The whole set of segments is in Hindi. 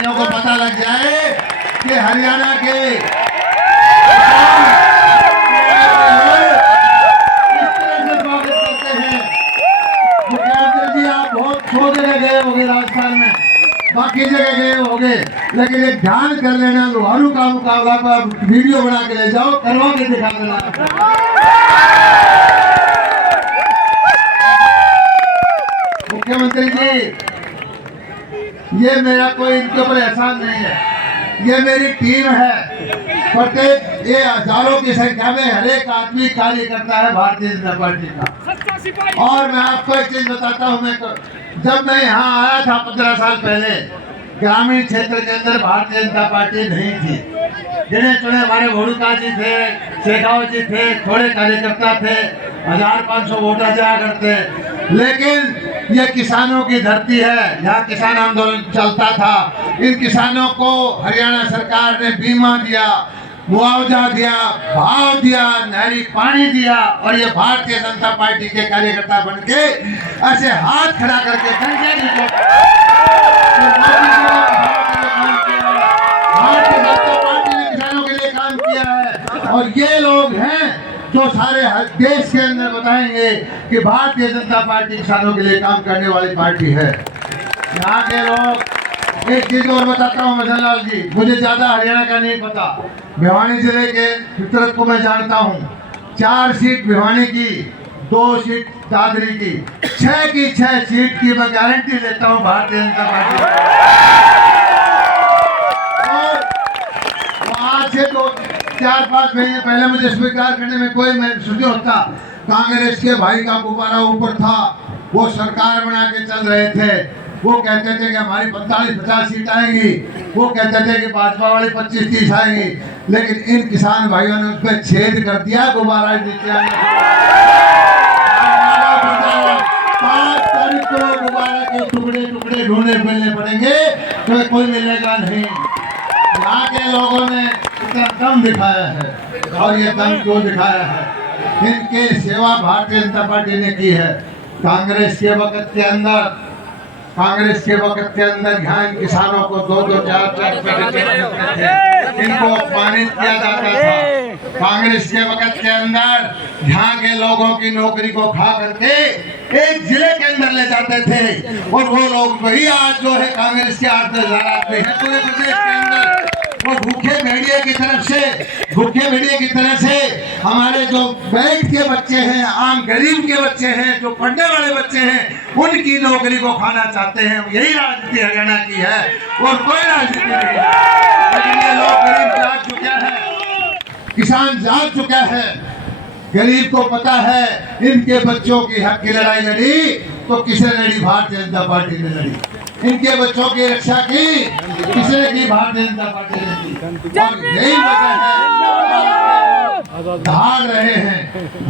भाइयों को पता लग जाए कि हरियाणा के किस तरह से स्वागत करते हैं। मुख्यमंत्री जी आप बहुत सौ जगह गए होंगे राजस्थान में, बाकी जगह गए होंगे, लेकिन एक ध्यान कर लेना, लोहारू का मुकाबला पर वीडियो बना के ले जाओ, करवा के दिखा देना। मुख्यमंत्री जी ये मेरा कोई इनके ऊपर एहसान नहीं है, ये मेरी टीम है। प्रत्येक ये हजारों की संख्या में हर एक आदमी कार्य करता है भारतीय जनता पार्टी का। और मैं आपको एक चीज बताता हूँ, जब मैं यहाँ आया था 15 साल पहले, ग्रामीण क्षेत्र के अंदर भारतीय जनता पार्टी नहीं थी। गिने चुने हमारे भोड़ुका जी थे, शेखावत जी थे, थोड़े कार्यकर्ता थे, 1500 वोटर जाया करते। लेकिन ये किसानों की धरती है, यहाँ किसान आंदोलन चलता था। इन किसानों को हरियाणा सरकार ने बीमा दिया, मुआवजा दिया, भाव दिया, नहरी पानी दिया, और ये भारतीय जनता पार्टी के कार्यकर्ता बन के ऐसे हाथ खड़ा करके भारतीय जनता पार्टी ने किसानों के लिए काम किया है। और ये लोग हैं जो सारे देश के अंदर बताएंगे कि भारतीय जनता पार्टी किसानों के लिए काम करने वाली पार्टी है। यहाँ के लोग, एक चीज और बताता हूँ मदन लाल जी, मुझे ज्यादा हरियाणा का नहीं पता, भिवानी जिले के फितरत को मैं जानता हूँ। 4 सीट भिवानी की, 2 सीट दादरी की, 6 की 6 सीट की मैं गारंटी लेता हूँ भारतीय जनता पार्टी। और आज से 4-5 महीने पहले मुझे स्वीकार करने में कोई महसूस नहीं होता। कांग्रेस के भाई का गुब्बारा ऊपर था, वो सरकार बना के चल रहे थे। वो कहते थे कि हमारी 45-50 सीट आएंगी, वो कहते थे कि भाजपा वाली 25-30 आएंगी, लेकिन इन किसान भाइयों ने उसमें छेद कर दिया। गुब्बारा नीचे आने 5 तारीख को गुब्बारा के टुकड़े टुकड़े ढूंढने मिलने पड़ेंगे, तो कोई मिलेगा नहीं। यहाँ के लोगों ने इतना दम दिखाया है, और ये दम क्यों दिखाया है? इनके सेवा भारतीय जनता पार्टी ने की है। कांग्रेस के वक्त के अंदर यहाँ इन किसानों को 2-2, 4-4 रुपए इनको अपमानित किया जाता था। कांग्रेस के वक्त के अंदर यहाँ के लोगों की नौकरी को खा करके एक जिले के अंदर ले जाते थे, और वो लोग वही आज जो है कांग्रेस के 8-10 आदमी है पूरे प्रदेश के अंदर। वो भूखे भेड़िए की तरह से हमारे जो बैठ के बच्चे हैं, आम गरीब के बच्चे हैं, जो पढ़ने वाले बच्चे हैं, उनकी नौकरी को खाना चाहते हैं। यही राजनीति हरियाणा की है, और कोई राजनीति नहीं है। लेकिन ये लोग गरीब जाग चुका है, किसान जाग चुका है। गरीब को पता है इनके बच्चों की हक की लड़ाई लड़ी तो किसने लड़ी? भारतीय जनता पार्टी ने लड़ी। इनके बच्चों की रक्षा की किसने की? भारतीय जनता पार्टी ने की। और यही वजह है भाग रहे हैं,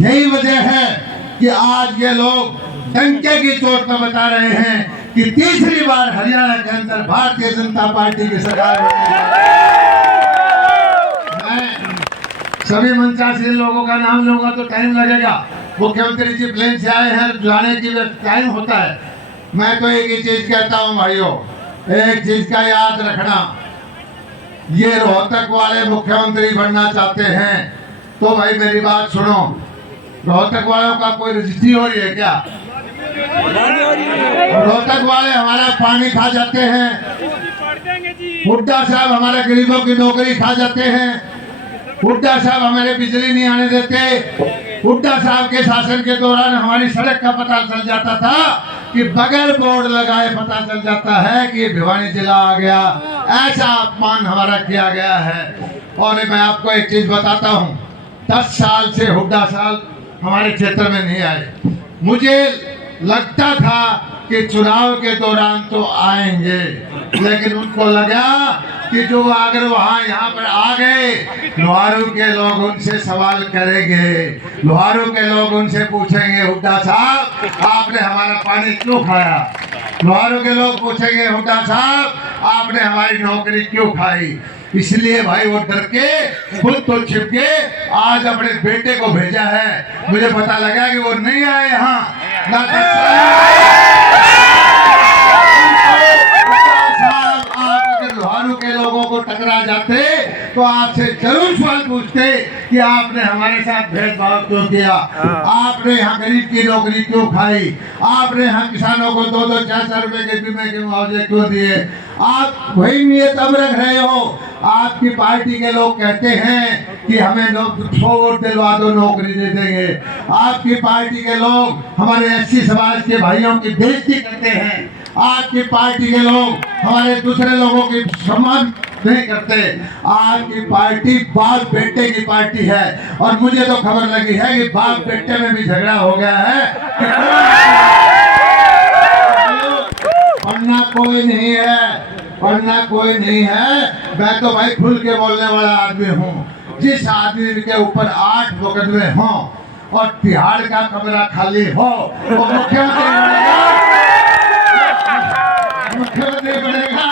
यही वजह है कि आज ये लोग डंके की चोट पर बता रहे हैं कि तीसरी बार हरियाणा के अंदर भारतीय जनता पार्टी की सरकार होने जा रही है। सभी मंचासीन लोगों का नाम लूंगा तो टाइम लगेगा। मुख्यमंत्री जी प्लेन से आए हैं, जाने की टाइम होता है। मैं तो एक ही चीज कहता हूं भाइयों, एक चीज का याद रखना, ये रोहतक वाले मुख्यमंत्री बनना चाहते हैं तो भाई मेरी बात सुनो। रोहतक वालों का कोई रजिस्ट्री हो रही है क्या? रोहतक वाले हमारा पानी खा जाते हैं, हुड्डा साहब हमारे गरीबों की नौकरी खा जाते हैं, हुड्डा साहब हमारे बिजली नहीं आने देते। हुड्डा साहब के शासन के दौरान हमारी सड़क का पता चल जाता था कि बगैर बोर्ड लगाए पता चल जाता है कि भिवानी जिला आ गया। ऐसा अपमान हमारा किया गया है। और मैं आपको एक चीज बताता हूँ, 10 साल से हुड्डा साहब हमारे क्षेत्र में नहीं आए। मुझे लगता था कि चुनाव के दौरान तो आएंगे, लेकिन उनको लगा कि जो अगर वहाँ यहाँ पर आ गए, लोहारू के लोग उनसे सवाल करेंगे, लोहारू के लोग उनसे पूछेंगे हुड्डा साहब आपने हमारा पानी क्यों खाया? लोहारू के लोग पूछेंगे हुड्डा साहब आपने हमारी नौकरी क्यों खाई? इसलिए भाई वो डर के खुद तो छिप के आज अपने बेटे को भेजा है। मुझे पता लगा कि वो नहीं आए यहाँ ना। जाते तो आपसे जरूर सवाल पूछते कि आपने हमारे साथ भेदभाव क्यों किया, आपने यहाँ गरीब की नौकरी क्यों खाई, आपने यहाँ किसानों को 2-4 रुपए के बीमे के मुआवजे क्यों दिए। आप वही नियत अब रख रहे हो। आपकी पार्टी के लोग कहते हैं कि हमें लोग 100 वोट दिलवा दो, नौकरी दे देंगे। आपकी पार्टी के लोग हमारे एससी समाज के भाइयों की बेइज्जती करते हैं। आपकी पार्टी के लोग हमारे दूसरे लोगों की सम्मान नहीं करते। आपकी पार्टी बाप बेटे की पार्टी है और मुझे तो खबर लगी है कि बाप बेटे में भी झगड़ा हो गया है। पढ़ना कोई नहीं है, पढ़ना कोई नहीं है। मैं तो भाई खुल के बोलने वाला आदमी हूँ। जिस आदमी के ऊपर 8 मुकदमे हों और तिहाड़ का कमरा खाली हो वो मुख्यमंत्री बनेगा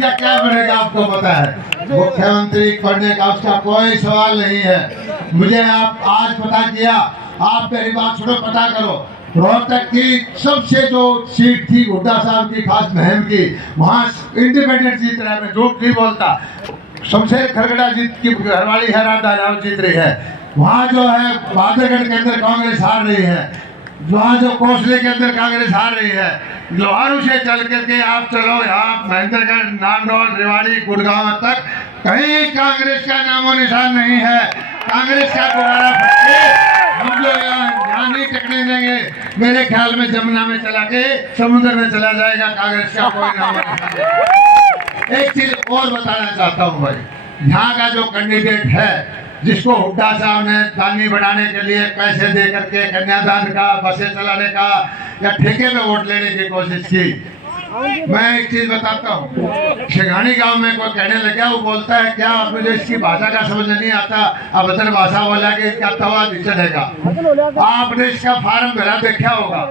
या क्या बनेगा आपको पता है। मुख्यमंत्री बनने का उसका कोई सवाल नहीं है। मुझे आप आज पता किया, आप मेरी बात सुनो, पता करो। रोहतक की सबसे जो सीट थी हुड्डा साहब की, खास महम की, वहाँ इंडिपेंडेंट जीत रहा है, मैं झूठ नहीं बोलता। शमशेर खरगड़ा जीत की घरवाली है, राधा राव जीत रही है। वहाँ जो है बादरगढ़ के अंदर कांग्रेस हार रही है, वहाँ जो कोसले के अंदर कांग्रेस हार रही है। लोहारू से चल करके आप चलो यहाँ महेंद्रगढ़, नांदौल, रेवाड़ी, गुड़गांव तक कहीं कांग्रेस का नामो निशान नहीं है। कांग्रेस का गुब्बारा फटके हम लोग यहाँ नहीं टिकने देंगे। मेरे ख्याल में जमुना में चला के समुद्र में चला जाएगा कांग्रेस का कोई नामो निशान। एक चीज और बताना चाहता हूँ भाई, यहाँ का जो कैंडिडेट है जिसको हुड्डा साहब ने दानी बनाने के लिए पैसे दे करके कन्यादान का, बसें चलाने का या ठेके में वोट लेने की कोशिश की, मैं एक चीज बताता हूँ। शेघानी गांव में कोई कहने लगा, वो बोलता है क्या मुझे इसकी भाषा का समझ नहीं आता, अभद्र भाषा बोला कि क्या तवा नहीं चलेगा। आपने इसका फार्म भरा देखा होगा।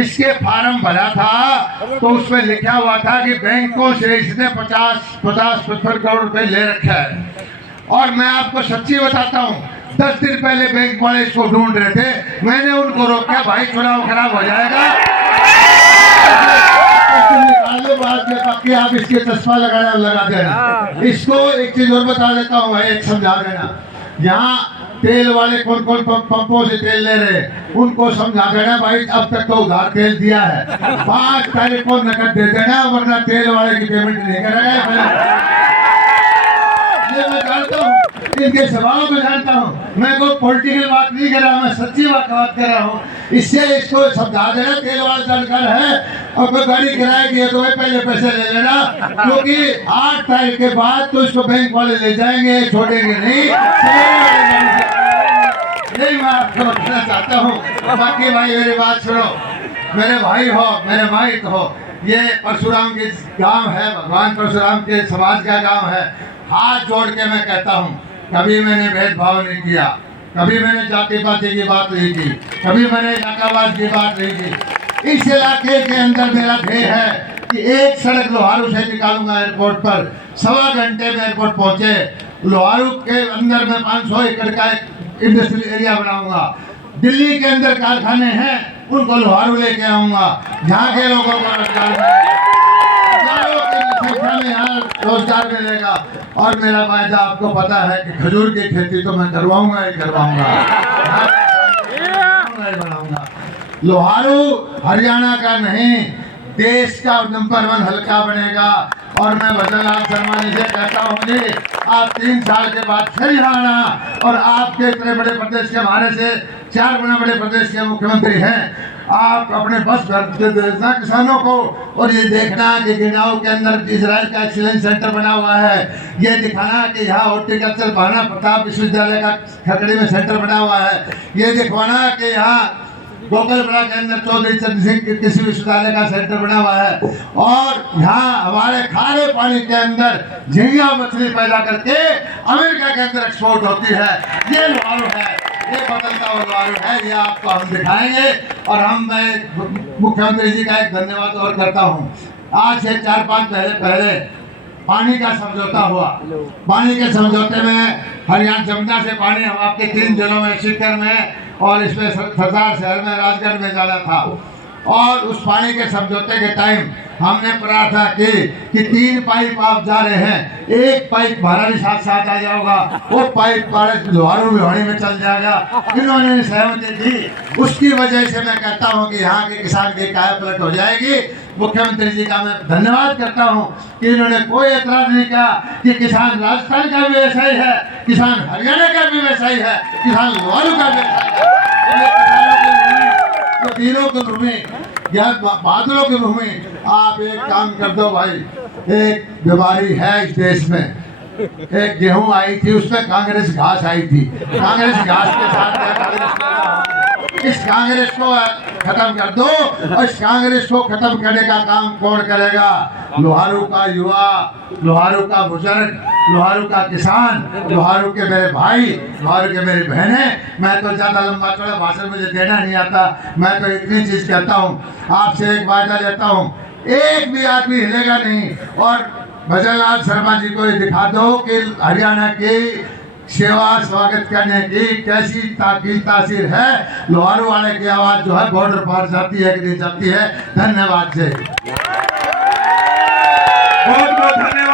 इसके फार्म भरा था तो उसमें लिखा हुआ था कि बैंकों से इसने 50-55 करोड़ रुपए ले रखा है। और मैं आपको सच्ची बताता हूँ, 10 दिन पहले बैंक वाले इसको ढूंढ रहे थे, मैंने उनको रोका, भाई चुनाव खराब हो जाएगा, बाकी आप इसके चश्मा लगा देना। इसको एक चीज और बता देता हूँ भाई, एक समझा देना। यहाँ तेल वाले कौन कौन पंपों से तेल ले रहे उनको समझा देना भाई, अब तक तो उधार तेल दिया है, 5 तारीख को नकद दे देना, वरना तेल वाले की पेमेंट नहीं करेगा। मैं जानता हूँ, इनके स्वभाव को जानता हूँ, मैं कोई पॉलिटिकल बात नहीं कर रहा, मैं सच्ची बात कर रहा हूँ। इससे इसको समझा देना, तेल वाला जानकार है और कोई गाड़ी किराए की है तो पहले पैसे ले लेना, क्योंकि 8 तारीख के बाद तो इसको बैंक वाले ले जाएंगे, छोड़ेंगे नहीं। यही मैं आपको बताना चाहता हूँ। बाकी भाई मेरी बात सुनो, मेरे भाई हो, मेरे भाई हो, ये परशुराम की गांव है, भगवान परशुराम के समाज का गांव है। हाथ जोड़ के मैं कहता हूँ, कभी मैंने भेदभाव नहीं किया, कभी मैंने जाति पाति की बात नहीं की, कभी मैंने इलाकावाद की बात नहीं की। इस इलाके के अंदर मेरा ध्येय है कि एक सड़क लोहारू से निकालूंगा एयरपोर्ट पर, 1.25 घंटे में एयरपोर्ट पहुंचे। लोहारू के अंदर में 500 एकड़ का एक इंडस्ट्रियल एरिया बनाऊंगा। दिल्ली के अंदर कारखाने हैं, उनको लोहारू लेके आऊंगा, यहाँ के लोगों को रोजगार मिलेगा। और मेरा वायदा आपको पता है कि खजूर की खेती तो मैं करवाऊंगा ही करवाऊंगा, बनाऊंगा। लोहारू हरियाणा का नहीं, देश का नंबर 1 हल्का बनेगा। और मैं भजनलाल शर्मा जी से कहता हूँ जी, आप 3 साल के बाद फिर आना और आपके इतने बड़े प्रदेश के, हमारे से 4 गुना बड़े प्रदेश के मुख्यमंत्री हैं, आप अपने बस भर देना किसानों को। और ये देखना कि गिरगांव के अंदर इजराइल का एक्सीलेंस सेंटर बना हुआ है, ये दिखाना कि यहाँ हॉर्टिकल्चर महाराणा प्रताप विश्वविद्यालय का खरगड़ी में सेंटर बना हुआ है, ये दिखवाना कि यहाँ गोकलपुरा के अंदर चौधरी चरण सिंह कृषि विश्वविद्यालय का सेंटर बना हुआ है, और यहाँ हमारे खारे पानी के अंदर झींगा मछली पैदा करके अमेरिका के अंदर एक्सपोर्ट होती है। ये लोहारू है, ये बदलता हुआ लोहारू है, ये आपको हम दिखाएंगे। और मैं मुख्यमंत्री जी का एक धन्यवाद और करता हूँ। आज से 4-5 पहले पानी का समझौता हुआ। पानी के समझौते में हरियाणा जमुना से पानी हम आपके 3 जिलों में, सीकर में और इसमें सरदार शहर में, राजगढ़ में जाना था। और उस पानी के समझौते के टाइम हमने प्रार्थना की कि 3 पाइप आप जा रहे हैं, 1 पाइप हमारा भी साथ साथ आ जाएगा, वो पाइप लोहारू भिवानी में चल जाएगा। इन्होंने सहमति दी। उसकी वजह से मैं कहता हूँ कि यहाँ के किसान की काया पलट हो जाएगी। मुख्यमंत्री जी का मैं धन्यवाद करता हूँ कि इन्होंने कोई एतराज नहीं किया कि किसान राजस्थान का भी वैसा ही है, किसान हरियाणा का भी वैसा ही है, किसान लोहारू का भी वीरों की भूमि या बादलों की भूमि। आप एक काम कर दो भाई, एक बीमारी है इस देश में, एक गेहूं आई थी उसमें कांग्रेस घास आई थी, कांग्रेस घास के साथ इस कांग्रेस को खत्म कर दो। और इस कांग्रेस को खत्म करने का काम कौन करेगा? लोहारू का युवा, लोहारू का बुजुर्ग, लोहारू का किसान, लोहारू के मेरे भाई, लोहारू के मेरी बहनें। मैं तो ज्यादा लंबा चौड़ा भाषण मुझे देना नहीं आता, मैं तो इतनी चीज कहता हूँ। आपसे एक वायदा लेता हूँ, एक भी आदमी हिलेगा नहीं। और भजनलाल शर्मा जी को ये दिखा दो कि हरियाणा की सेवा स्वागत करने की कैसी तासीर है। लोहारू वाले की आवाज जो है बॉर्डर पार जाती है कि नहीं जाती है। धन्यवाद जी, बहुत बहुत धन्यवाद।